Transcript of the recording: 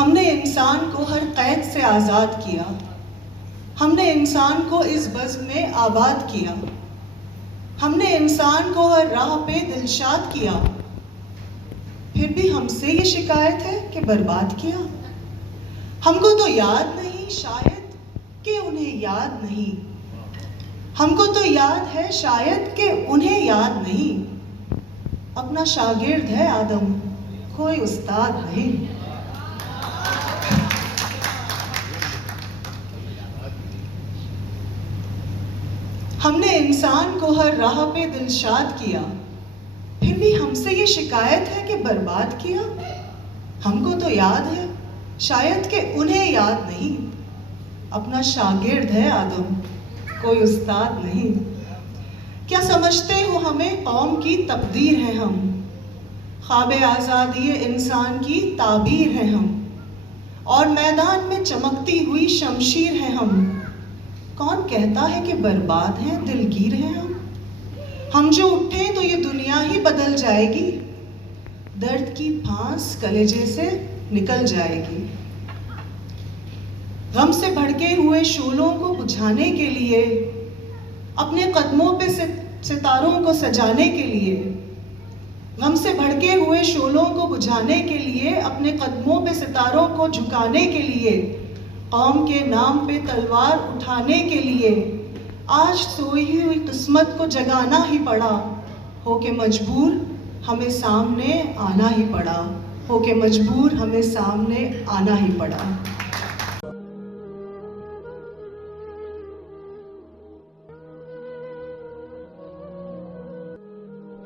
हमने इंसान को हर कैद से आज़ाद किया, हमने इंसान को इस बज़्म में आबाद किया, हमने इंसान को हर राह पे दिलशाद किया, फिर भी हमसे ये शिकायत है कि बर्बाद किया। हमको तो याद नहीं शायद कि उन्हें याद नहीं, हमको तो याद है शायद कि उन्हें याद नहीं। अपना शागिर्द है आदम, कोई उस्ताद नहीं। हमने इंसान को हर राह पे दिलशाद किया, फिर भी हमसे ये शिकायत है कि बर्बाद किया। हमको तो याद है शायद कि उन्हें याद नहीं। अपना शागिर्द है आदम, कोई उस्ताद नहीं। क्या समझते हो हमें कौम की तकदीर है हम, ख्वाब आज़ादी इंसान की ताबीर है हम, और मैदान में चमकती हुई शमशीर है हम। कौन कहता है कि बर्बाद हैं, दिलगीर हैं हम जो उठें तो ये दुनिया ही बदल जाएगी। दर्द की फांस कलेजे से निकल जाएगी। गम से भड़के हुए शूलों को बुझाने के लिए, अपने कदमों पे सितारों को सजाने के लिए, गम से भड़के हुए शूलों को बुझाने के लिए, अपने कदमों पे सितारों को झुकाने के लिए, कौम के नाम पे तलवार उठाने के लिए, आज सोई हुई किस्मत को जगाना ही पड़ा। होके मजबूर हमें सामने आना ही पड़ा, होके मजबूर हमें सामने आना ही पड़ा।